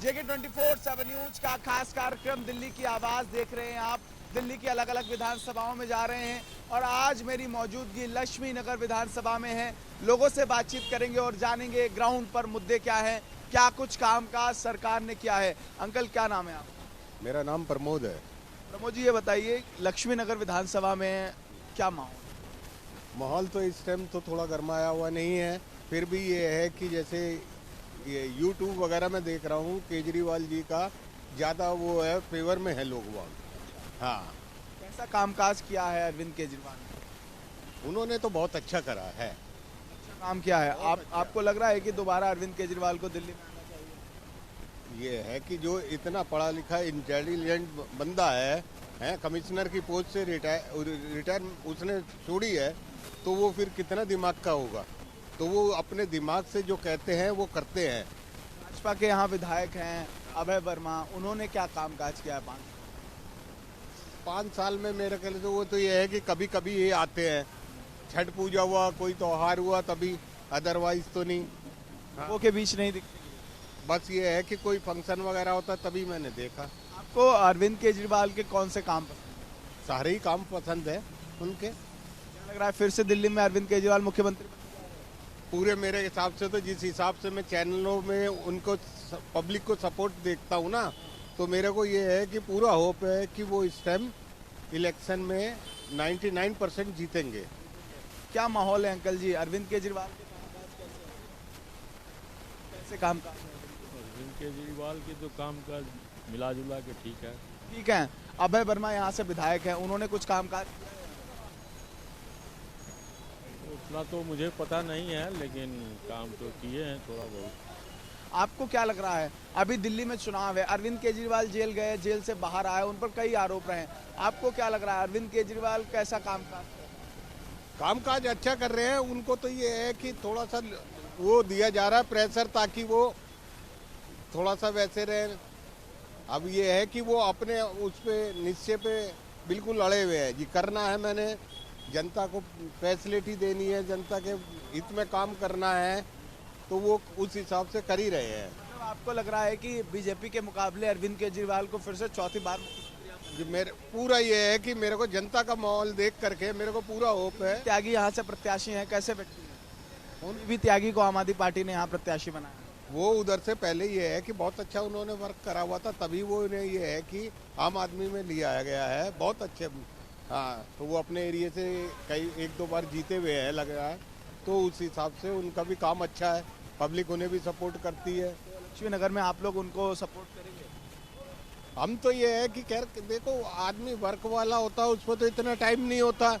जेके 24/7 news का खास कार्यक्रम दिल्ली की आवाज देख रहे हैं आप। दिल्ली की अलग अलग विधानसभाओं में जा रहे हैं और आज मेरी मौजूदगी लक्ष्मी नगर विधानसभा में है। लोगों से बातचीत करेंगे और जानेंगे ग्राउंड पर मुद्दे क्या हैं, क्या कुछ कामकाज सरकार ने किया है। अंकल क्या नाम है आप? मेरा नाम प्रमोद है। प्रमोद जी ये बताइए, लक्ष्मी नगर विधानसभा में क्या माहौल? माहौल तो इस टाइम तो थोड़ा गर्माया हुआ नहीं है, फिर भी ये है कि जैसे ये यूट्यूब वगैरह में देख रहा हूँ केजरीवाल जी का ज़्यादा वो है, फेवर में है लोग वहाँ। हाँ, कैसा कामकाज किया है अरविंद केजरीवाल ने? उन्होंने तो बहुत अच्छा करा है। अच्छा काम किया है। आपको लग रहा है कि दोबारा अरविंद केजरीवाल को दिल्ली में आना चाहिए? ये है कि जो इतना पढ़ा लिखा इंटेलिजेंट बंदा है कमिश्नर की पोस्ट से रिटायर उसने छोड़ी है, तो वो फिर कितना दिमाग का होगा। तो वो अपने दिमाग से जो कहते हैं वो करते हैं। भाजपा के यहाँ विधायक हैं अभय वर्मा, उन्होंने क्या कामकाज किया है 5 साल में मेरे ख्याल से वो तो ये है कि कभी कभी ये आते हैं, छठ पूजा हुआ, कोई त्योहार हुआ तभी, अदरवाइज तो नहीं। लोगों के बीच नहीं दिखते? बस ये है कि कोई फंक्शन वगैरह होता तभी मैंने देखा। आपको अरविंद केजरीवाल के कौन से काम पसंद? सारे ही काम पसंद है उनके। क्या लग रहा है फिर से दिल्ली में अरविंद केजरीवाल मुख्यमंत्री बनेंगे? पूरे मेरे हिसाब से तो जिस हिसाब से मैं चैनलों में उनको पब्लिक को सपोर्ट देखता हूँ ना, तो मेरे को ये है कि पूरा होप है कि वो इस टाइम इलेक्शन में 99% जीतेंगे। क्या माहौल है अंकल जी अरविंद केजरीवाल के कामकाज कैसे कामकाज है? अरविंद केजरीवाल के जो काम का मिला जुला के ठीक है। ठीक है। अभय वर्मा यहाँ से विधायक हैं, उन्होंने कुछ कामकाज किया है? उतना तो मुझे पता नहीं है, लेकिन काम तो किए हैं थोड़ा बहुत। आपको क्या लग रहा है, अभी दिल्ली में चुनाव है, अरविंद केजरीवाल जेल गए, जेल से बाहर आए, उन पर कई आरोप रहे हैं, आपको क्या लग रहा है अरविंद केजरीवाल कैसा कामकाज अच्छा कर रहे हैं। उनको तो ये है कि थोड़ा सा वो दिया जा रहा है प्रेशर, ताकि वो थोड़ा सा वैसे रहे। अब ये है कि वो अपने उस पे निश्चय पे बिल्कुल अड़े हुए हैं जी, करना है मैंने, जनता को फैसिलिटी देनी है, जनता के हित में काम करना है, तो वो उस हिसाब से कर ही रहे हैं। मतलब आपको लग रहा है कि बीजेपी के मुकाबले अरविंद केजरीवाल को फिर से चौथी बार जी मेरे पूरा ये है कि मेरे को जनता का माहौल देख करके मेरे को पूरा होप है। त्यागी यहाँ से प्रत्याशी हैं, कैसे व्यक्ति हैं? उन भी त्यागी को आम आदमी पार्टी ने यहाँ प्रत्याशी बनाया। वो उधर से पहले ये है कि बहुत अच्छा उन्होंने वर्क करा हुआ था, तभी वो इन्हें ये है कि आम आदमी में लिया गया है, बहुत अच्छे। हाँ, तो वो अपने एरिया से कई 1-2 बार जीते हुए हैं लग रहा है, तो उस हिसाब से उनका भी काम अच्छा है, पब्लिक उन्हें भी सपोर्ट करती है। लक्ष्मी नगर में आप लोग उनको सपोर्ट करेंगे? हम तो ये है कि खैर देखो, आदमी वर्क वाला होता है, उसको तो इतना टाइम नहीं होता,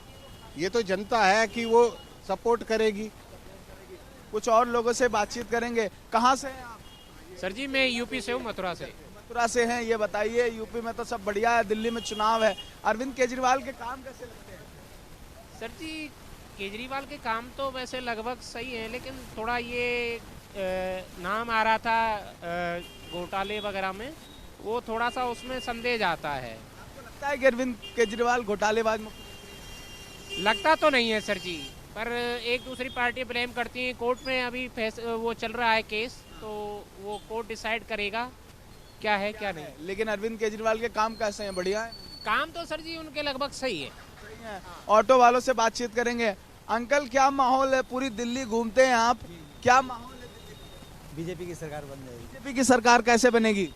ये तो जनता है कि वो सपोर्ट करेगी। कुछ और लोगों से बातचीत करेंगे। कहाँ से हैं आप? सर जी मैं यूपी से हूँ, मथुरा से। मथुरा से हैं। ये बताइए, यूपी में तो सब बढ़िया है, दिल्ली में चुनाव है, अरविंद केजरीवाल के काम कैसे लगते हैं? सर जी केजरीवाल के काम तो वैसे लगभग सही है, लेकिन थोड़ा ये नाम आ रहा था घोटाले वगैरह में, वो थोड़ा सा उसमें संदेह जाता है। आपको लगता है कि अरविंद केजरीवाल घोटालेबाज लगता तो नहीं है सर जी, पर एक दूसरी पार्टी ब्लेम करती है। कोर्ट में अभी वो चल रहा है केस, तो वो कोर्ट डिसाइड करेगा क्या है क्या नहीं। लेकिन अरविंद केजरीवाल के काम कैसे हैं? बढ़िया है? काम तो सर जी उनके लगभग सही है। सही है। ऑटो वालों से बातचीत करेंगे। अंकल क्या माहौल है? पूरी दिल्ली घूमते हैं आप, क्या माहौल है? बीजेपी की सरकार बन जाएगी, बीजेपी की सरकार कैसे बनेगी?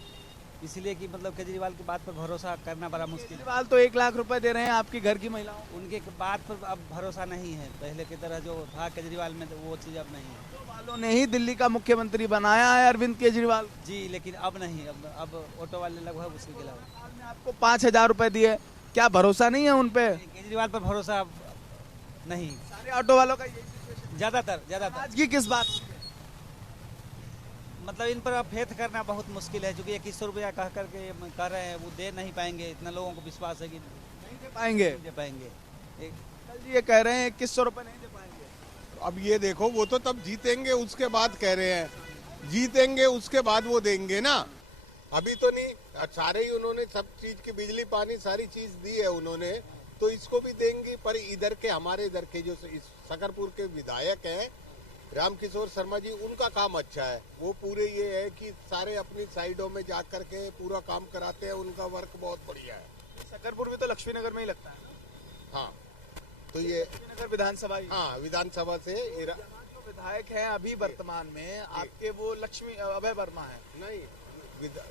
इसलिए कि मतलब केजरीवाल की बात पर भरोसा करना बड़ा मुश्किल है। केजरीवाल तो 1 लाख रुपए दे रहे हैं आपकी घर की महिलाओं को। उनके बात पर अब भरोसा नहीं है, पहले की तरह जो था केजरीवाल में, तो वो चीज़ अब नहीं है। ऑटो वालों ने ही दिल्ली का मुख्यमंत्री बनाया है अरविंद केजरीवाल। जी, लेकिन अब नहीं, अब ऑटो वाले लगभग उसके खिलाफ। केजरीवाल ने आपको 5,000 रुपए दिए, क्या भरोसा नहीं है उन पे? केजरीवाल पर भरोसा अब नहीं, सारे ऑटो वालों का यही situation ज़्यादातर है। आज की किस बात पे? मतलब इन पर अब फेथ करना बहुत मुश्किल है, क्योंकि 2100 रुपया कह करके कह रहे हैं, वो दे नहीं पाएंगे। इतना लोगों को विश्वास है कि नहीं दे पाएंगे। नहीं दे पाएंगे। कल जी ये कह रहे हैं 2100 रुपए नहीं दे पाएंगे। अब ये देखो, वो तो तब जीतेंगे उसके बाद कह रहे हैं, जीतेंगे उसके बाद वो देंगे ना, अभी तो नहीं। सारे ही उन्होंने सब चीज की, बिजली पानी सारी चीज दी है उन्होंने, तो इसको भी देंगी। पर इधर के, हमारे इधर के जो सकरपुर के विधायक हैं, रामकिशोर शर्मा जी, उनका काम अच्छा है। वो पूरे ये है कि सारे अपनी साइडों में जा करके पूरा काम कराते हैं, उनका वर्क बहुत बढ़िया है। सकरपुर भी तो लक्ष्मी नगर में ही लगता है ना? हाँ, तो ये लक्ष्मी नगर विधानसभा ही। हाँ, विधानसभा से जो विधायक हैं अभी वर्तमान में आपके, वो लक्ष्मी अभय वर्मा है। नहीं,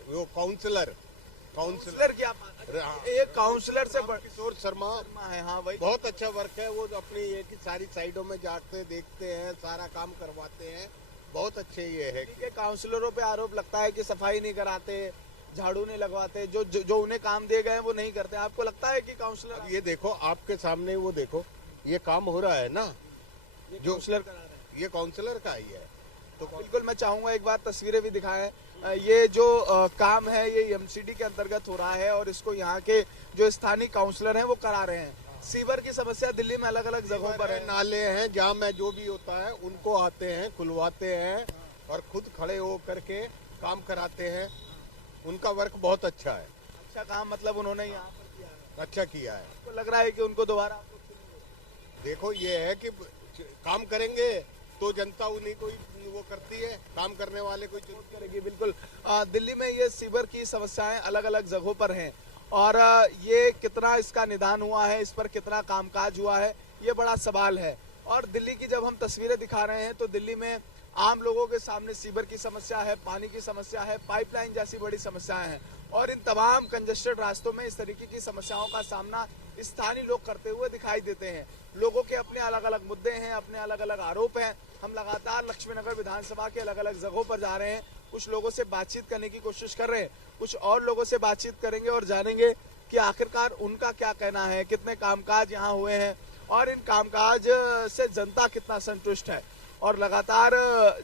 वो काउंसलर काउंसलर की आप बात कर रहे हैं। एक काउंसलर से किशोर शर्मा है। हाँ, वही बहुत अच्छा वर्क है। वो अपनी ये की सारी साइडों में जाते देखते हैं, सारा काम करवाते हैं, बहुत अच्छे ये है। कि काउंसलरों पे आरोप लगता है कि सफाई नहीं कराते, झाड़ू नहीं लगवाते, जो उन्हें काम दिए गए वो नहीं करते। आपको लगता है कि काउंसलर, ये देखो आपके सामने, वो देखो ये काम हो रहा है ना, जो काउंसलर करा रहे हैं? ये काउंसलर का ही है। तो बिल्कुल मैं चाहूंगा एक बार तस्वीरें भी दिखाएं। ये जो काम है ये एमसीडी के अंतर्गत हो रहा है और इसको यहाँ के जो स्थानीय काउंसलर हैं वो करा रहे हैं। सीवर की समस्या दिल्ली में अलग अलग जगहों पर है। नाले हैं, जाम में जो भी होता है उनको आते हैं, खुलवाते हैं और खुद खड़े हो करके काम कराते हैं। उनका वर्क बहुत अच्छा है। अच्छा काम मतलब उन्होंने यहाँ पर किया है, अच्छा किया है। आपको लग रहा है कि उनको दोबारा आप लोग चुनेंगे? देखो ये है कि काम करेंगे तो जनता उन्हीं को वो करती है, काम करने वाले को चुन करेगी। बिल्कुल दिल्ली में ये सीवर की समस्याएं अलग अलग जगहों पर हैं और ये कितना इसका निदान हुआ है, इस पर कितना कामकाज हुआ है, ये बड़ा सवाल है। और दिल्ली की जब हम तस्वीरें दिखा रहे हैं तो दिल्ली में आम लोगों के सामने सीवर की समस्या है, पानी की समस्या है, पाइपलाइन जैसी बड़ी समस्याएं हैं और इन तमाम कंजेस्टेड रास्तों में इस तरीके की समस्याओं का सामना स्थानीय लोग करते हुए दिखाई देते हैं। लोगों के अपने अलग अलग मुद्दे हैं, अपने अलग अलग आरोप हैं। हम लगातार लक्ष्मीनगर विधानसभा के अलग अलग जगहों पर जा रहे हैं, कुछ लोगों से बातचीत करने की कोशिश कर रहे हैं, कुछ और लोगों से बातचीत करेंगे और जानेंगे कि आखिरकार उनका क्या कहना है, कितने कामकाज यहाँ हुए हैं और इन कामकाज से जनता कितना संतुष्ट है। और लगातार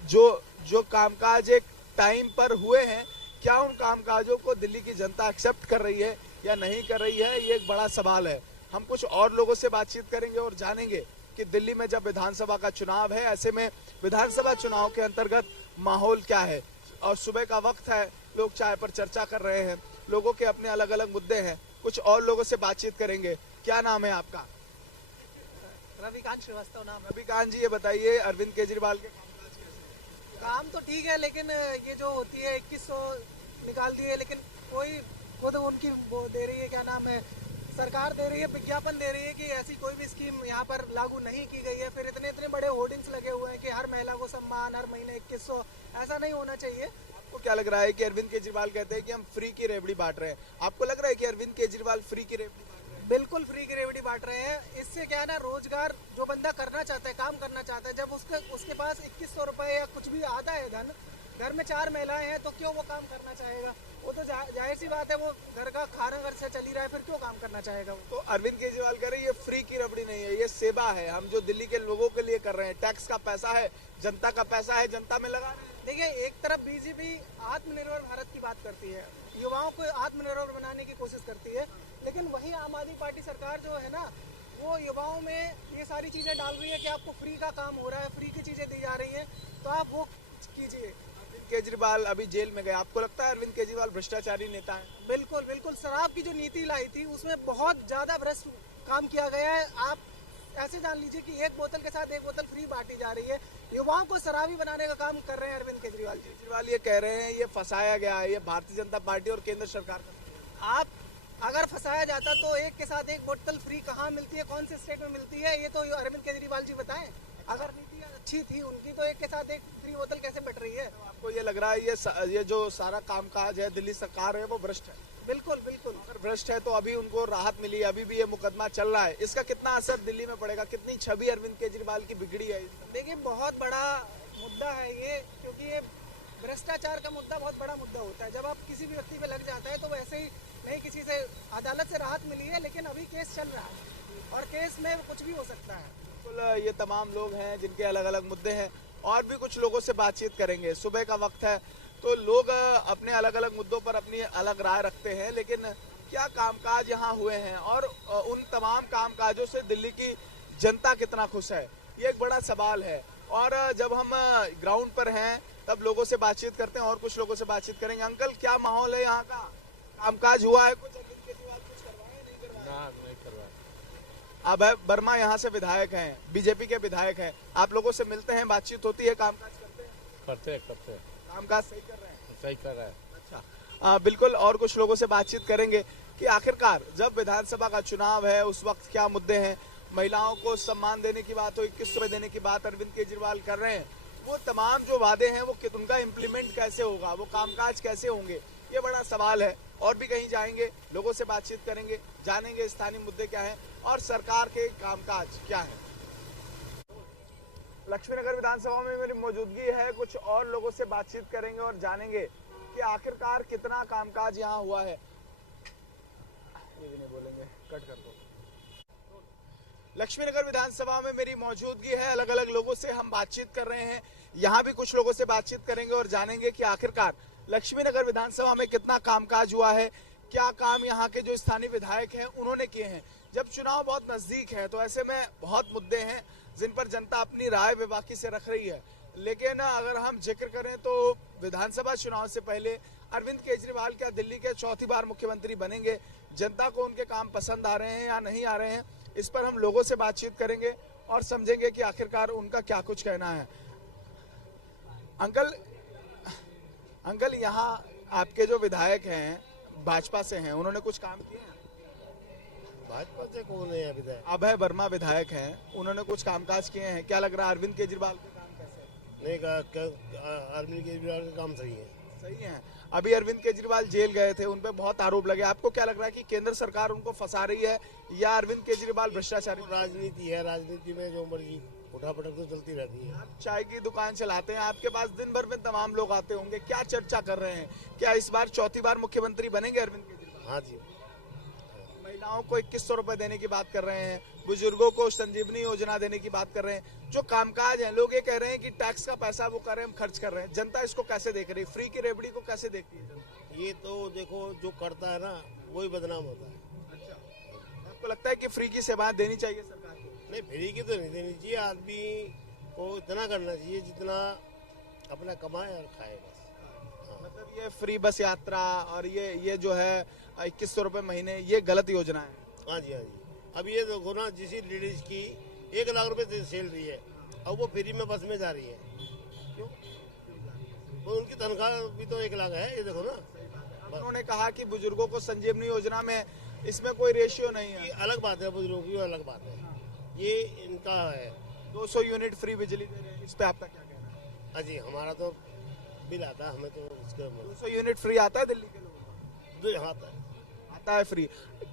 जो कामकाज एक टाइम पर हुए हैं, क्या उन कामकाजों को दिल्ली की जनता एक्सेप्ट कर रही है या नहीं कर रही है, ये एक बड़ा सवाल है। हम कुछ और लोगों से बातचीत करेंगे और जानेंगे कि दिल्ली में जब विधानसभा का चुनाव है, ऐसे में विधानसभा चुनाव के अंतर्गत माहौल क्या है। और सुबह का वक्त है, लोग चाय पर चर्चा कर रहे हैं, लोगों के अपने अलग अलग मुद्दे हैं। कुछ और लोगों से बातचीत करेंगे। क्या नाम है आपका? रविकांत श्रीवास्तव नाम है। रविकांत जी, ये बताइए अरविंद केजरीवाल के कामकाज कैसे? काम तो ठीक है, लेकिन ये जो होती है 2100 निकाल दिए, लेकिन कोई खुद उनकी वो दे रही है, क्या नाम है, सरकार दे रही है, विज्ञापन दे रही है कि ऐसी कोई भी स्कीम यहाँ पर लागू नहीं की गई है। फिर इतने इतने बड़े होर्डिंग्स लगे हुए हैं कि हर महिला को सम्मान, हर महीने 2100, ऐसा नहीं होना चाहिए। आपको क्या लग रहा है कि अरविंद केजरीवाल कहते हैं कि हम फ्री की रेवड़ी बांट रहे हैं? आपको लग रहा है कि अरविंद केजरीवाल फ्री की रेवड़ी बांट रहे हैं? बिल्कुल फ्री की रेवड़ी बांट रहे हैं। इससे क्या है ना, रोजगार जो बंदा करना चाहता है, काम करना चाहता है, जब उसके पास 2100 रुपए या कुछ भी आता है धन, घर में 4 महिलाएं हैं, तो क्यों वो काम करना चाहेगा? वो तो जाहिर सी बात है, वो घर का खाना घर से चली रहा है, फिर क्यों काम करना चाहेगा वो? तो अरविंद केजरीवाल कह रहे हैं ये फ्री की रबड़ी नहीं है, ये सेवा है, हम जो दिल्ली के लोगों के लिए कर रहे हैं। टैक्स का पैसा है, जनता का पैसा है, जनता में लगा रहे हैं। देखिए, एक तरफ बीजेपी आत्मनिर्भर भारत की बात करती है, युवाओं को आत्मनिर्भर बनाने की कोशिश करती है, लेकिन वही आम आदमी पार्टी सरकार जो है ना, वो युवाओं में ये सारी चीजें डाल रही है कि आपको फ्री का काम हो रहा है, फ्री की चीजें दी जा रही हैं, तो आप वो कीजिए। केजरीवाल अभी जेल में गए, आपको लगता है अरविंद केजरीवाल भ्रष्टाचारी नेता है? बिल्कुल बिल्कुल, शराब की जो नीति लाई थी उसमें बहुत ज्यादा भ्रष्ट काम किया गया है। आप ऐसे जान लीजिए कि एक बोतल के साथ एक बोतल फ्री बांटी जा रही है। युवाओं को शराबी बनाने का काम कर रहे हैं अरविंद केजरीवाल जी। केजरीवाल ये कह रहे हैं ये फंसाया गया है, ये भारतीय जनता पार्टी और केंद्र सरकार का। आप अगर फंसाया जाता तो एक के साथ एक बोतल फ्री कहाँ मिलती है, कौन से स्टेट में मिलती है, ये तो अरविंद केजरीवाल जी बताएं। अगर नीति अच्छी थी उनकी तो एक के साथ एक फ्री बोतल कैसे बट रही है? तो आपको ये लग रहा है ये जो सारा कामकाज है दिल्ली सरकार है वो भ्रष्ट है? बिल्कुल बिल्कुल। अगर भ्रष्ट है तो अभी उनको राहत मिली, अभी भी ये मुकदमा चल रहा है, इसका कितना असर दिल्ली में पड़ेगा? कितनी छवि अरविंद केजरीवाल की बिगड़ी है? देखिए, बहुत बड़ा मुद्दा है ये, क्योंकि ये भ्रष्टाचार का मुद्दा बहुत बड़ा मुद्दा होता है। जब आप किसी भी व्यक्ति पे लग जाता है तो वैसे ही नहीं, किसी से अदालत से राहत मिली है, लेकिन अभी केस चल रहा है और केस में कुछ भी हो सकता है। बिल्कुल, ये तमाम लोग हैं जिनके अलग अलग मुद्दे हैं और भी कुछ लोगों से बातचीत करेंगे। सुबह का वक्त है तो लोग अपने अलग अलग मुद्दों पर अपनी अलग राय रखते हैं, लेकिन क्या कामकाज यहाँ हुए हैं और उन तमाम कामकाजों से दिल्ली की जनता कितना खुश है, ये एक बड़ा सवाल है। और जब हम ग्राउंड पर हैं तब लोगों से बातचीत करते हैं और कुछ लोगों से बातचीत करेंगे। अंकल, क्या माहौल है यहाँ का? कामकाज हुआ है कुछ? अरविंद केजरीवाल कुछ करवाए नहीं करवाए? नहीं करवाया। अभय वर्मा यहाँ से विधायक हैं, बीजेपी के विधायक हैं। आप लोगों से मिलते हैं, बातचीत होती है, कामकाज करते हैं? करते हैं कामकाज सही कर रहे हैं? सही कर रहा है। अच्छा, बिल्कुल। और कुछ लोगों से बातचीत करेंगे कि आखिरकार जब विधानसभा का चुनाव है उस वक्त क्या मुद्दे हैं। महिलाओं को सम्मान देने की बात हो, 2100 देने की बात अरविंद केजरीवाल कर रहे हैं। वो तमाम जो वादे हैं वो उनका इम्प्लीमेंट कैसे होगा, वो कामकाज कैसे होंगे, ये बड़ा सवाल है। और भी कहीं जाएंगे, लोगों से बातचीत करेंगे, जानेंगे स्थानीय मुद्दे क्या हैं और सरकार के कामकाज क्या है। लक्ष्मीनगर विधानसभा में मेरी मौजूदगी है, कुछ और लोगों से बातचीत करेंगे और जानेंगे कि आखिरकार कितना कामकाज यहाँ हुआ है। ये भी नहीं बोलेंगे, कट कर दो। लक्ष्मीनगर विधानसभा में मेरी मौजूदगी है, अलग अलग लोगों से हम बातचीत कर रहे हैं। यहाँ भी कुछ लोगों से बातचीत करेंगे और जानेंगे कि आखिरकार लक्ष्मीनगर विधानसभा में कितना कामकाज हुआ है, क्या काम यहाँ के जो स्थानीय विधायक हैं उन्होंने किए हैं। जब चुनाव बहुत नजदीक है तो ऐसे में बहुत मुद्दे हैं जिन पर जनता अपनी राय बेबाकी से रख रही है। लेकिन अगर हम जिक्र करें तो विधानसभा चुनाव से पहले अरविंद केजरीवाल क्या दिल्ली के चौथी बार मुख्यमंत्री बनेंगे, जनता को उनके काम पसंद आ रहे हैं या नहीं आ रहे हैं, इस पर हम लोगों से बातचीत करेंगे और समझेंगे कि आखिरकार उनका क्या कुछ कहना है। अंकल यहाँ आपके जो विधायक हैं भाजपा से हैं, उन्होंने कुछ काम किए हैं? भाजपा से कौन है अभी तक? अभय वर्मा विधायक हैं, उन्होंने कुछ कामकाज किए हैं। क्या लग रहा है अरविंद केजरीवाल के काम कैसे हैं? नहीं कहा, अरविंद केजरीवाल का काम सही है। सही है। अभी अरविंद केजरीवाल जेल गए थे, उन पे बहुत आरोप लगे। आपको क्या लग रहा है कि केंद्र सरकार उनको फंसा रही है या अरविंद केजरीवाल भ्रष्टाचारी? राजनीति है, राजनीति में जो मर्जी उठापटक तो चलती रहती है। आप चाय की दुकान चलाते हैं, आपके पास दिन भर में तमाम लोग आते होंगे, क्या चर्चा कर रहे हैं? क्या इस बार चौथी बार मुख्यमंत्री बनेंगे अरविंद केजरीवाल? हाँ जी। महिलाओं को 2100 रुपए देने की बात कर रहे हैं, बुजुर्गों को संजीवनी योजना देने की बात कर रहे हैं। जो कामकाज है, लोग ये कह रहे हैं कि टैक्स का पैसा वो कर रहे हैं, हम खर्च कर रहे हैं। जनता इसको कैसे देख रही है? फ्री की रेवड़ी को कैसे देखती है जनता? ये तो देखो जो करता है ना वही बदनाम होता है। अच्छा, आपको लगता है कि फ्री की सेवाएं देनी चाहिए सरकार को? नहीं, फ्री की तो नहीं देनी चाहिए। आदमी को इतना करना चाहिए जितना अपना कमाए और खाए बस। हाँ। मतलब ये फ्री बस यात्रा और ये जो है 2100 रुपए महीने, ये गलत योजना है। हाँ जी, हाँ जी। अब ये देखो ना, जिसी लेडीज की 1 लाख रुपए से सैलरी है और वो फ्री में बस में जा रही है, क्यों? तो उनकी तनख्वाह भी तो 1 लाख है। ये देखो ना। उन्होंने कहा कि बुजुर्गों को संजीवनी योजना में इसमें कोई रेशियो नहीं है। ये अलग बात है, बुजुर्गों की अलग बात है। ये इनका है। 200 यूनिट फ्री बिजली दे रहे हैं, इस पे आपका क्या कहना है? हाँ जी, हमारा तो बिल आता है, हमें तो इसके 200 यूनिट फ्री आता है दिल्ली के लोगों को? जो यहाँ आता है फ्री।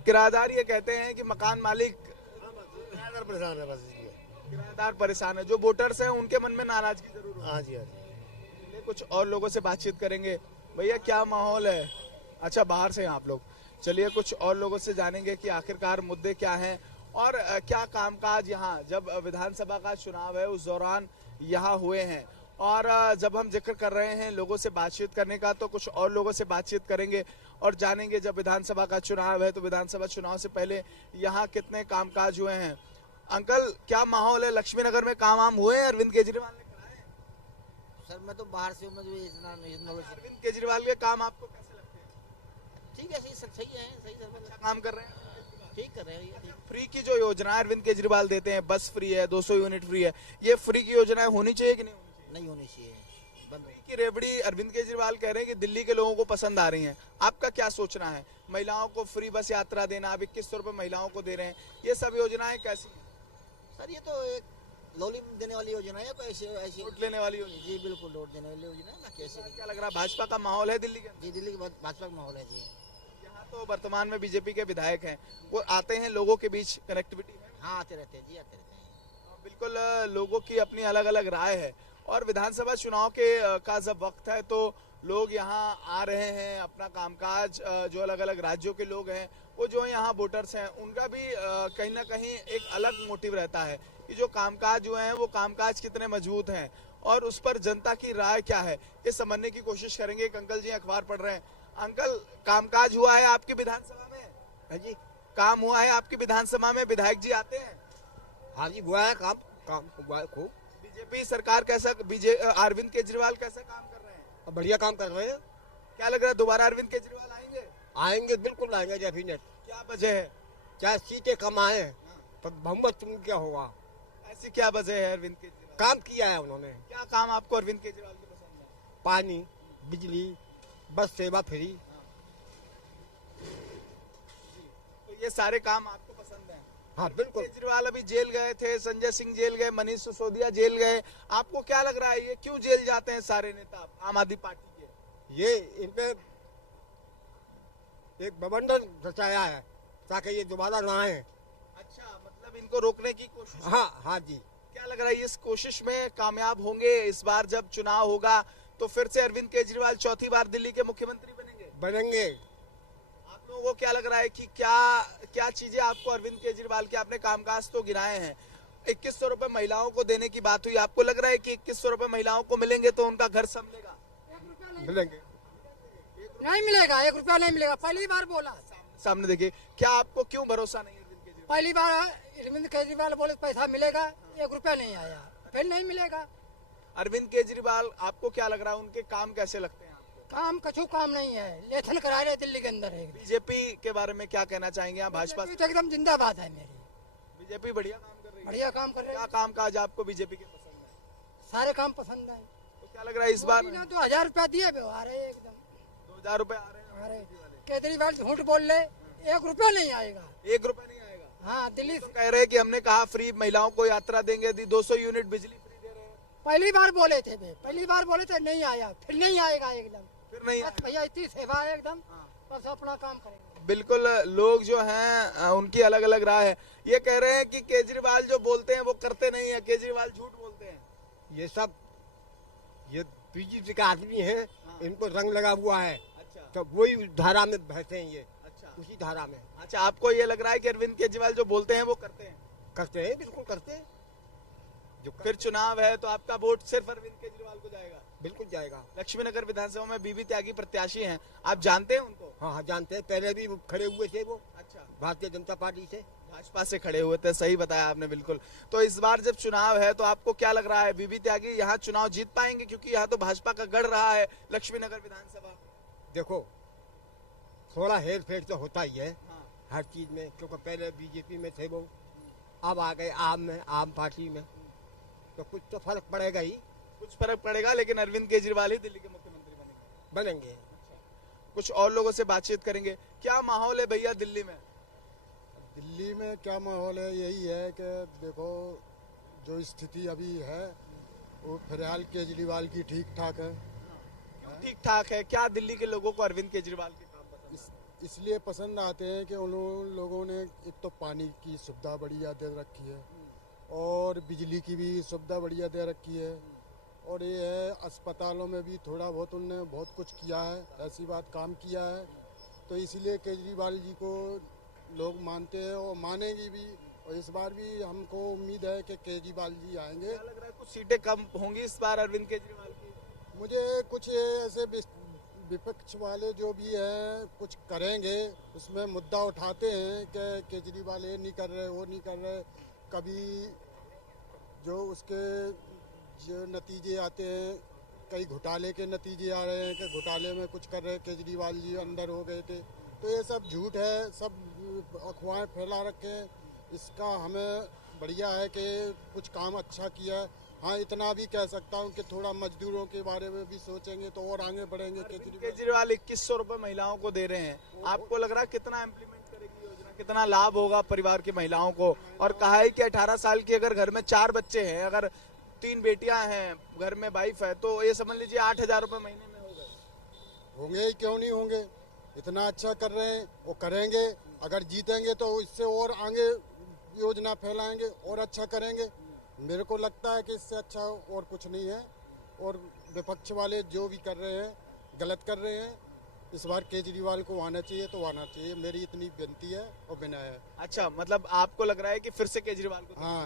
किराएदार ये कहते हैं कि मकान मालिक किराएदार परेशान है, बस इसलिए किराएदार परेशान है। जो वोटर्स हैं उनके मन में नाराजगी जरूर है। हाँ जी, हाँ जी। चलिए कुछ और लोगों से बातचीत करेंगे। भैया क्या माहौल है? अच्छा, बाहर से हैं आप लोग। चलिए कुछ और लोगों से जानेंगे कि आखिरकार मुद्दे क्या हैं और क्या कामकाज यहाँ जब विधानसभा का चुनाव है उस दौरान यहाँ हुए हैं। और जब हम जिक्र कर रहे हैं लोगों से बातचीत करने का, तो कुछ और लोगों से बातचीत करेंगे और जानेंगे जब विधानसभा का चुनाव है तो विधानसभा चुनाव से पहले यहाँ कितने कामकाज हुए हैं। अंकल क्या माहौल है? लक्ष्मीनगर में काम वाम हुए हैं अरविंद केजरीवाल ने कराए? सर मैं तो बाहर से हूँ, मुझे इतना नॉलेज। अरविंद केजरीवाल के काम आपको कैसे लगते हैं? ठीक है, सही सही है, सही सर अच्छा काम कर रहे हैं? ठीक कर रहे हैं ये। फ्री की जो योजना है अरविंद केजरीवाल देते हैं, बस फ्री है, 200 यूनिट फ्री है, ये फ्री की योजनाएं होनी चाहिए कि नहीं होनी चाहिए? नहीं होनी चाहिए, बंद। फ्री की रेवड़ी अरविंद केजरीवाल कह रहे हैं कि दिल्ली के लोगों को पसंद आ रही है। आपका क्या सोचना है? महिलाओं को फ्री बस यात्रा देना, अब 2100 रुपए महिलाओं को दे रहे हैं, ये सब योजनाएं कैसी हैं? सर ये तो एक लोली देने वाली योजना है, कोई ऐसे ऐसे वोट लेने वाली योजना? जी बिल्कुल, वोट देने वाली योजना है ना। कैसे? क्या लग रहा है भाजपा का माहौल है दिल्ली के अंदर? जी दिल्ली के भाजपा का माहौल है जी। यहाँ तो वर्तमान में बीजेपी के विधायक हैं, वो आते हैं लोगों के बीच, कनेक्टिविटी है? हाँ आते रहते हैं जी, आते रहते हैं। बिल्कुल, लोगों की अपनी अलग अलग राय है और विधानसभा चुनाव के का जब वक्त है तो लोग यहाँ आ रहे हैं, अपना कामकाज जो अलग अलग राज्यों के लोग हैं वो जो यहाँ वोटर्स हैं उनका भी कहीं ना कहीं एक अलग मोटिव रहता है कि जो कामकाज जो है वो कामकाज कितने मजबूत हैं और उस पर जनता की राय क्या है, ये समझने की कोशिश करेंगे। एक अंकल जी अखबार पढ़ रहे हैं। अंकल कामकाज हुआ है आपकी विधानसभा में? हाँ जी, काम हुआ है आपकी विधानसभा में? विधायक जी आते हैं? हाँ जी, हुआ है काम, काम हुआ है खूब। बीजेपी सरकार कैसा, अरविंद केजरीवाल कैसा काम कर रहे हैं? बढ़िया काम कर रहे हैं। क्या लग रहा है दोबारा अरविंद केजरीवाल आएंगे? आएंगे, बिल्कुल आएंगे डेफिनेट। क्या वजह है? चाहे सीटें कम आए तो बहुमत तुम क्या होगा। ऐसी क्या वजह है अरविंद केजरीवाल? काम किया है उन्होंने, क्या काम आपको अरविंद केजरीवाल के पसंद है? पानी, बिजली, बस सेवा फ्री। तो ये सारे काम आपको पसंद हैं? हाँ बिल्कुल। केजरीवाल अभी जेल गए थे, संजय सिंह जेल गए, मनीष सिसोदिया जेल गए। आपको क्या लग रहा है ये क्यों जेल जाते हैं सारे नेता आम आदमी पार्टी के? ये इन पे एक बवंडर रचाया है ताकि ये दोबारा ना आए। अच्छा, मतलब इनको रोकने की कोशिश। हाँ हाँ जी। क्या लग रहा है इस कोशिश में कामयाब होंगे? इस बार जब चुनाव होगा तो फिर से अरविंद केजरीवाल चौथी बार दिल्ली के मुख्यमंत्री बनेंगे? बनेंगे। आप लोगों को क्या लग रहा है कि क्या क्या चीजें आपको अरविंद केजरीवाल के, आपने कामकाज तो गिनाए हैं, 2100 रुपए महिलाओं को देने की बात हुई, आपको लग रहा है कि 2100 रुपए महिलाओं को मिलेंगे तो उनका घर संभलेगा? मिलेंगे। नहीं मिलेगा, 1 रुपया नहीं मिलेगा। पहली बार बोला। सामने देखिए, क्या आपको क्यों भरोसा नहीं अरविंद केजरीवाल? पहली बार अरविंद केजरीवाल बोले पैसा मिलेगा, 1 रुपया नहीं आया, फिर नहीं मिलेगा। अरविंद केजरीवाल आपको क्या लग रहा है, उनके काम कैसे लगते हैं आपको? काम कछु काम नहीं है, लेथन करा रहे दिल्ली के अंदर है। बीजेपी के बारे में क्या कहना चाहेंगे आप? भाजपा तो एकदम जिंदाबाद है मेरी। बीजेपी बढ़िया काम कर रही है। बढ़िया काम कर रहे क्या हैं, काम काज आपको बीजेपी के पसंद है? सारे काम पसंद है। तो क्या लग रहा है इस बार? 2000 रुपया दिए आ रहे हैं एकदम। 2000 रुपए आ रहे हैं? आ रहे। केजरीवाल झूठ बोल ले, 1 रुपया नहीं आएगा। 1 रुपया नहीं आएगा? हाँ, दिल्ली तो कह रहे हैं कि हमने कहा फ्री महिलाओं को यात्रा देंगे, 200 यूनिट बिजली फ्री दे रहे हैं। पहली बार बोले थे वे, पहली बार बोले थे, नहीं आया, फिर नहीं आएगा एकदम। फिर नहीं बस भैया इतनी सेवा है एकदम, बस अपना काम करेंगे। बिल्कुल, लोग जो हैं उनकी अलग अलग राय है। ये कह रहे हैं कि केजरीवाल जो बोलते हैं वो करते नहीं है, केजरीवाल झूठ बोलते हैं। ये सब ये बीजेपी का आदमी है, इनको रंग लगा हुआ है। अच्छा, तो वही धारा में बहते हैं ये। अच्छा, उसी धारा में अच्छा, आपको ये लग रहा है कि अरविंद केजरीवाल जो बोलते हैं वो करते हैं? करते हैं, बिल्कुल करते हैं। जो फिर चुनाव है तो आपका वोट सिर्फ अरविंद केजरीवाल को जाएगा? बिल्कुल जाएगा। लक्ष्मीनगर विधानसभा में बीबी त्यागी प्रत्याशी हैं, आप जानते हैं उनको? हाँ हाँ जानते हैं, पहले भी वो खड़े हुए थे वो अच्छा, भारतीय जनता पार्टी से। भाजपा से खड़े हुए थे, सही बताया आपने बिल्कुल। तो इस बार जब चुनाव है तो आपको क्या लग रहा है, बीबी त्यागी यहाँ चुनाव जीत पाएंगे? क्योंकि यहाँ तो भाजपा का गढ़ रहा है लक्ष्मीनगर विधानसभा। देखो थोड़ा हेर फेर तो होता ही है हाँ। हर चीज में, क्योंकि पहले बीजेपी में थे वो, अब आ गए आम पार्टी में, तो कुछ तो फर्क पड़ेगा ही। कुछ फर्क पड़ेगा, लेकिन अरविंद केजरीवाल ही दिल्ली के मुख्यमंत्री बनेंगे। बनेंगे। कुछ और लोगों से बातचीत करेंगे। क्या माहौल है भैया दिल्ली में? दिल्ली में क्या माहौल है, यही है कि देखो जो स्थिति अभी है वो फिलहाल केजरीवाल की ठीक ठाक है। ठीक ठाक है? क्या दिल्ली के लोगों को अरविंद केजरीवाल के काम पसंद? इसलिए पसंद आते हैं कि उन लोगों ने एक तो पानी की सुविधा बढ़िया दे रखी है और बिजली की भी सुविधा बढ़िया दे रखी है, और ये है अस्पतालों में भी थोड़ा बहुत उनने बहुत कुछ किया है, ऐसी बात काम किया है। तो इसलिए केजरीवाल जी को लोग मानते हैं और मानेंगे भी, और इस बार भी हमको उम्मीद है कि केजरीवाल जी आएंगे। क्या लग रहा है कुछ सीटें कम होंगी इस बार अरविंद केजरीवाल की? मुझे कुछ ऐसे विपक्ष वाले जो भी हैं कुछ करेंगे, उसमें मुद्दा उठाते हैं कि केजरीवाल ये नहीं कर रहे, वो नहीं कर रहे। कभी जो उसके जो नतीजे आते हैं, कई घोटाले के नतीजे आ रहे हैं कि घोटाले में कुछ कर रहे, केजरीवाल जी अंदर हो गए थे, तो ये सब झूठ है, सब अफवाहें फैला रखे हैं। इसका हमें बढ़िया है कि कुछ काम अच्छा किया है। हाँ, इतना भी कह सकता हूँ कि थोड़ा मजदूरों के बारे में भी सोचेंगे तो और आगे बढ़ेंगे। केजरीवाल 2100 रुपए महिलाओं को दे रहे हैं, आपको लग रहा है कितना इम्प्लीमेंट करेगी योजना, कितना लाभ होगा परिवार की महिलाओं को? और कहा है कि 18 साल की अगर घर में 4 बच्चे हैं, अगर 3 बेटियां हैं, घर में वाइफ है, तो ये समझ लीजिए 8000 रुपए महीने में हो गए। होंगे ही, क्यों नहीं होंगे? इतना अच्छा कर रहे हैं, वो करेंगे। अगर जीतेंगे तो इससे और आगे योजना फैलाएंगे और अच्छा करेंगे। मेरे को लगता है कि इससे अच्छा और कुछ नहीं है, और विपक्ष वाले जो भी कर रहे हैं गलत कर रहे हैं। इस बार केजरीवाल को आना चाहिए तो आना चाहिए, मेरी इतनी विनती है और विनय है। अच्छा, मतलब आपको लग रहा है कि फिर से केजरीवाल को? हाँ,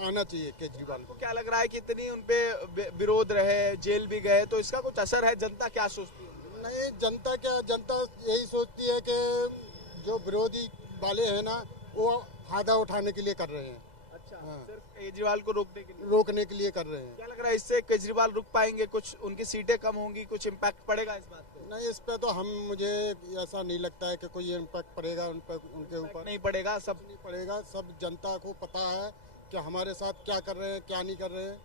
आना चाहिए केजरीवाल को। क्या लग रहा है कि इतनी उनपे विरोध रहे, जेल भी गए, तो इसका कुछ असर है? जनता क्या सोचती है? नहीं, जनता क्या, जनता यही सोचती है कि जो विरोधी वाले हैं ना, वो फायदा उठाने के लिए कर रहे हैं। अच्छा, हाँ। सिर्फ केजरीवाल को रोकने के लिए रोकने के लिए कर रहे हैं। क्या लग रहा है इससे केजरीवाल रुक पाएंगे, कुछ उनकी सीटें कम होंगी, कुछ इम्पैक्ट पड़ेगा इस बात पे? नहीं, इस पे तो मुझे ऐसा नहीं लगता है कि कोई इम्पैक्ट पड़ेगा उनके ऊपर। नहीं पड़ेगा, सब नहीं पड़ेगा। सब जनता को पता है कि हमारे साथ क्या कर रहे हैं, क्या नहीं कर रहे हैं।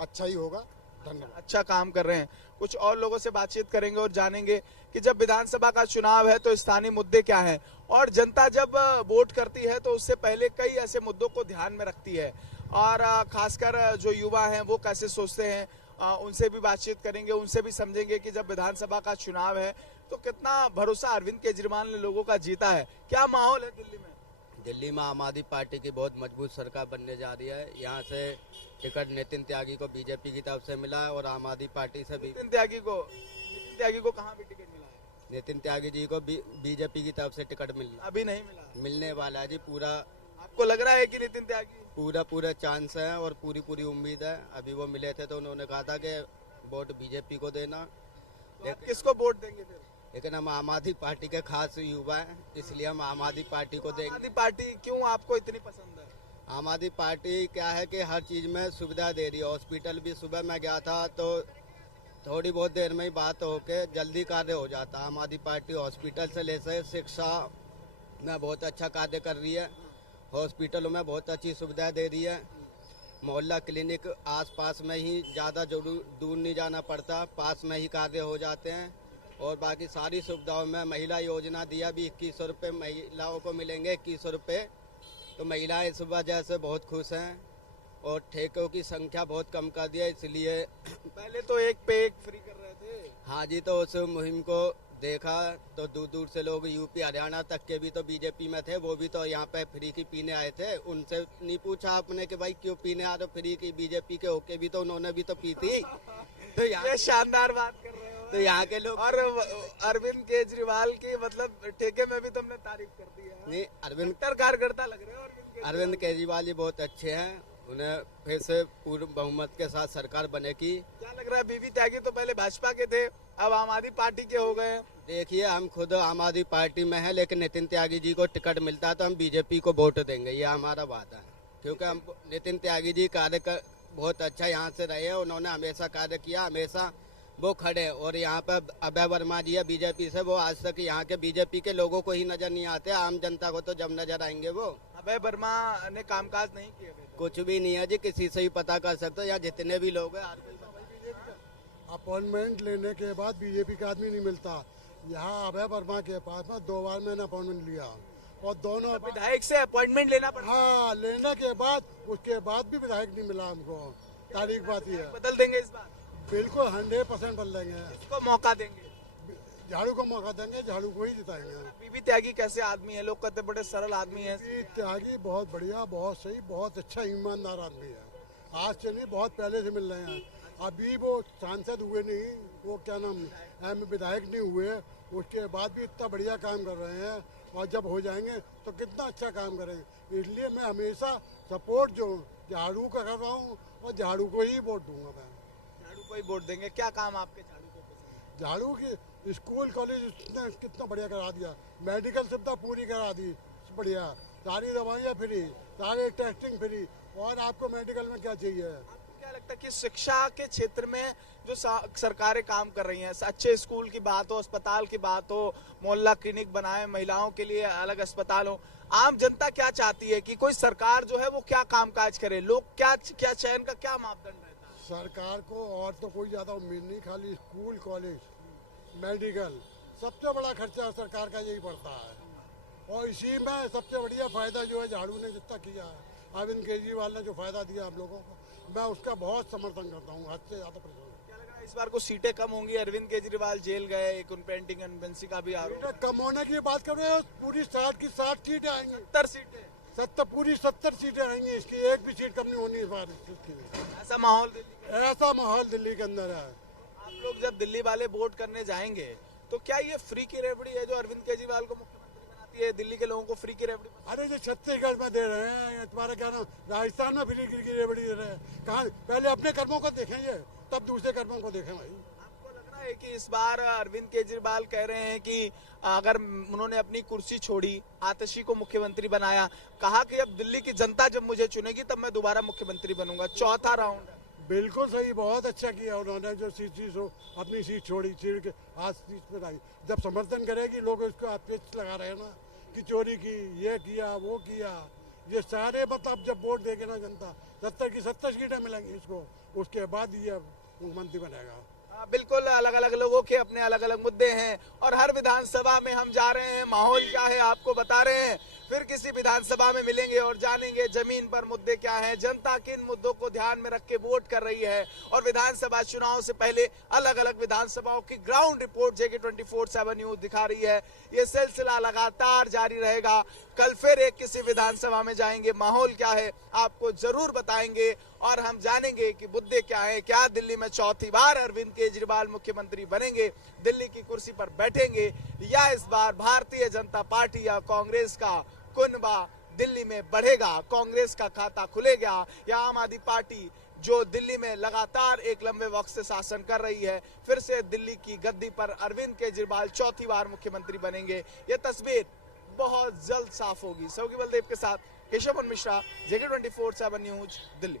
अच्छा ही होगा। धन्यवाद। अच्छा काम कर रहे हैं। कुछ और लोगों से बातचीत करेंगे और जानेंगे कि जब विधानसभा का चुनाव है तो स्थानीय मुद्दे क्या हैं, और जनता जब वोट करती है तो उससे पहले कई ऐसे मुद्दों को ध्यान में रखती है, और खासकर जो युवा हैं वो कैसे सोचते हैं, उनसे भी बातचीत करेंगे, उनसे भी समझेंगे कि जब विधानसभा का चुनाव है तो कितना भरोसा अरविंद केजरीवाल ने लोगों का जीता है। क्या माहौल है दिल्ली में? दिल्ली में आम आदमी पार्टी की बहुत मजबूत सरकार बनने जा रही है। यहाँ से टिकट नितिन त्यागी को बीजेपी की तरफ से मिला है और आम आदमी पार्टी से भी। नितिन त्यागी को कहाँ भी टिकट मिला है? नितिन त्यागी जी को बीजेपी की तरफ से टिकट अभी नहीं मिला, मिलने वाला है जी। पूरा आपको लग रहा है कि नितिन त्यागी? पूरा चांस है और पूरी उम्मीद है। अभी वो मिले थे तो उन्होंने कहा था कि वोट बीजेपी को देना। तो आप किसको वोट देंगे फिर? लेकिन हम आम आदमी पार्टी के खास युवा हैं, इसलिए हम आम आदमी पार्टी को देंगे। आम आदमी पार्टी क्यों आपको इतनी पसंद है? आम आदमी पार्टी क्या है कि हर चीज में सुविधा दे रही है। हॉस्पिटल भी सुबह मैं गया था तो थोड़ी बहुत देर में ही बात होके जल्दी कार्य हो जाता। आम आदमी पार्टी हॉस्पिटल से लेकर शिक्षा में बहुत अच्छा कार्य कर रही है। हॉस्पिटलों में बहुत अच्छी सुविधा दे रही है। मोहल्ला क्लिनिक आसपास में ही, ज़्यादा दूर नहीं जाना पड़ता, पास में ही कार्य हो जाते हैं। और बाकी सारी सुविधाओं में महिला योजना दिया भी 2100 रुपये महिलाओं को मिलेंगे, 2100 रुपये। तो महिलाएं इस वजह से बहुत खुश हैं और ठेकों की संख्या बहुत कम कर दिया, इसलिए पहले तो एक पे एक फ्री कर रहे थे। हाँ जी, तो उस मुहिम को देखा तो दूर से लोग यूपी हरियाणा तक के भी तो बीजेपी में थे, वो भी तो यहाँ पे फ्री की पीने आए थे। उनसे नहीं पूछा आपने कि भाई क्यों पीने आ रहे हो फ्री की? बीजेपी के होके भी तो उन्होंने भी तो पी थी। तो ये शानदार बात कर रहे हो। तो यहाँ के लोग, और अरविंद केजरीवाल की मतलब ठेके में भी तुमने तारीफ कर दी है। नहीं, अरविंद कार्यकर्ता लग रहे हो। अरविंद केजरीवाल जी बहुत अच्छे हैं, उन्हें फिर से पूर्ण बहुमत के साथ सरकार बनेगी। क्या लग रहा है? बीबी त्यागी तो पहले भाजपा के थे, अब आम आदमी पार्टी के हो गए। देखिए, हम खुद आम आदमी पार्टी में हैं, लेकिन नितिन त्यागी जी को टिकट मिलता है तो हम बीजेपी को वोट देंगे, ये हमारा वादा है। क्योंकि हम नितिन त्यागी जी कार्य कर बहुत अच्छा यहाँ से रहे हैं, उन्होंने हमेशा कार्य किया, हमेशा वो खड़े। और यहाँ पर अभय वर्मा जी है बीजेपी से, वो आज तक यहाँ के बीजेपी के लोगों को ही नजर नहीं आते, आम जनता को तो जब नजर आएंगे वो। अभय वर्मा ने कामकाज नहीं किए? कुछ भी नहीं है जी, किसी से ही पता कर सकते हो, यहाँ जितने भी लोग हैं। अपॉइंटमेंट लेने के बाद बीजेपी का आदमी नहीं मिलता। यहाँ अभय वर्मा के पास में 2 बार मैंने अपॉइंटमेंट लिया और दोनों विधायक से अपॉइंटमेंट लेना पड़ा। हाँ, लेने के बाद उसके बाद भी विधायक नहीं मिला हमको। तारीख बात ये है। बदल देंगे इस बार? बिल्कुल 100% बदल देंगे। इसको मौका देंगे, झाड़ू को मौका देंगे, झाड़ू को ही जिताएंगे। बीबी त्यागी कैसे आदमी है? लोग कहते बड़े सरल आदमी है। बीबी त्यागी बहुत बढ़िया, बहुत सही, बहुत अच्छा ईमानदार आदमी है। आज से नहीं, बहुत पहले से मिल रहे हैं। अभी वो सांसद हुए नहीं, वो क्या नाम विधायक नहीं हुए, उसके बाद भी इतना बढ़िया काम कर रहे हैं। और जब हो जाएंगे तो कितना अच्छा काम करेंगे। इसलिए मैं हमेशा सपोर्ट जो झाड़ू का कर रहा हूँ और झाड़ू को ही वोट दूंगा। मैं झाड़ू को ही वोट देंगे। क्या काम आपके झाड़ू को पसंद? झाड़ू की स्कूल कॉलेज ने कितना बढ़िया करा दिया, मेडिकल सुविधा पूरी करा दी बढ़िया, सारी दवाइयाँ फ्री, सारे टेस्टिंग फ्री, और आपको मेडिकल में क्या चाहिए? क्या लगता है कि शिक्षा के क्षेत्र में जो सरकारें काम कर रही हैं, अच्छे स्कूल की बात हो, अस्पताल की बात हो, मोहल्ला क्लिनिक बनाए, महिलाओं के लिए अलग अस्पताल हो, आम जनता क्या चाहती है कि कोई सरकार जो है वो क्या कामकाज करे? लोग क्या चयन का क्या मापदंड रहता है? सरकार को और तो कोई ज्यादा उम्मीद नहीं, खाली स्कूल कॉलेज मेडिकल, सबसे बड़ा खर्चा सरकार का यही पड़ता है। और इसी में सबसे बढ़िया फायदा जो है झाड़ू ने जितना किया है, अरविंद केजरीवाल ने जो फायदा दिया हम लोगों को, मैं उसका बहुत समर्थन करता हूँ, हद से ज्यादा प्रसन्न। क्या लग रहा है इस बार को सीटें कम होंगी? अरविंद केजरीवाल जेल गए, एक उन पे एंटी इनकम्बेंसी का भी आरोप। कम होने की बात कर रहे हो? पूरी 60 की 60 सीटें आएंगी। 70 सीटें? 70, पूरी 70 सीटें आएंगी। इसकी एक भी सीट कम नहीं होनी इस बार। ऐसा माहौल दिल्ली के अंदर है। आप लोग जब दिल्ली वाले वोट करने जाएंगे तो क्या ये फ्री की रेवड़ी है जो अरविंद केजरीवाल को मुख्यमंत्री बनाती है? दिल्ली के लोगों को फ्री की रेवड़ी? अरे जो छत्तीसगढ़ में दे रहे हैं, तुम्हारा क्या नाम, राजस्थान में फ्री की रेवड़ी दे रहे हैं। कहाँ? पहले अपने कर्मों को देखेंगे, तब दूसरे कर्मों को देखें भाई। आपको लग रहा है है कि इस बार अरविंद केजरीवाल कह रहे हैं कि अगर उन्होंने अपनी कुर्सी छोड़ी, आतिशी को मुख्यमंत्री बनाया, कहा कि अब दिल्ली की जनता जब मुझे चुनेगी तब मैं दोबारा मुख्यमंत्री बनूंगा। चौथा राउंड। बिल्कुल सही, बहुत अच्छा किया उन्होंने जो अपनी सीट छोड़ी, छीड़ के हाथ सीट पर आई। जब समर्थन करेगी लोग उसको पेच लगा रहे हैं ना कि चोरी की, ये किया, वो किया, ये सारे मतलब जब वोट देगी ना जनता 70 की 70 सीटें मिलेंगी इसको, उसके बाद ये मुख्यमंत्री बनेगा। बिल्कुल, अलग अलग लोगों के अपने अलग अलग मुद्दे हैं और हर विधानसभा में हम जा रहे हैं, माहौल क्या है आपको बता रहे हैं। फिर किसी विधानसभा में मिलेंगे और जानेंगे जमीन पर मुद्दे क्या हैं, जनता किन मुद्दों को ध्यान में रख के वोट कर रही है। और विधानसभा चुनाव से पहले अलग अलग विधानसभाओं की ग्राउंड रिपोर्ट जेके 24/7 न्यूज दिखा रही है। ये सिलसिला लगातार जारी रहेगा। कल फिर एक किसी विधानसभा में जाएंगे, माहौल क्या है आपको जरूर बताएंगे और हम जानेंगे कि मुद्दे क्या है। क्या दिल्ली में चौथी बार अरविंद केजरीवाल मुख्यमंत्री बनेंगे, दिल्ली की कुर्सी पर बैठेंगे, या इस बार भारतीय जनता पार्टी या कांग्रेस का कुनबा दिल्ली में बढ़ेगा, कांग्रेस का खाता खुलेगा, या आम आदमी पार्टी जो दिल्ली में लगातार एक लंबे वक्त से शासन कर रही है, फिर से दिल्ली की गद्दी पर अरविंद केजरीवाल चौथी बार मुख्यमंत्री बनेंगे। ये तस्वीर बहुत जल्द साफ होगी। सौगी बलदेव के साथ केशव मिश्रा, जेके 24/7 न्यूज, दिल्ली।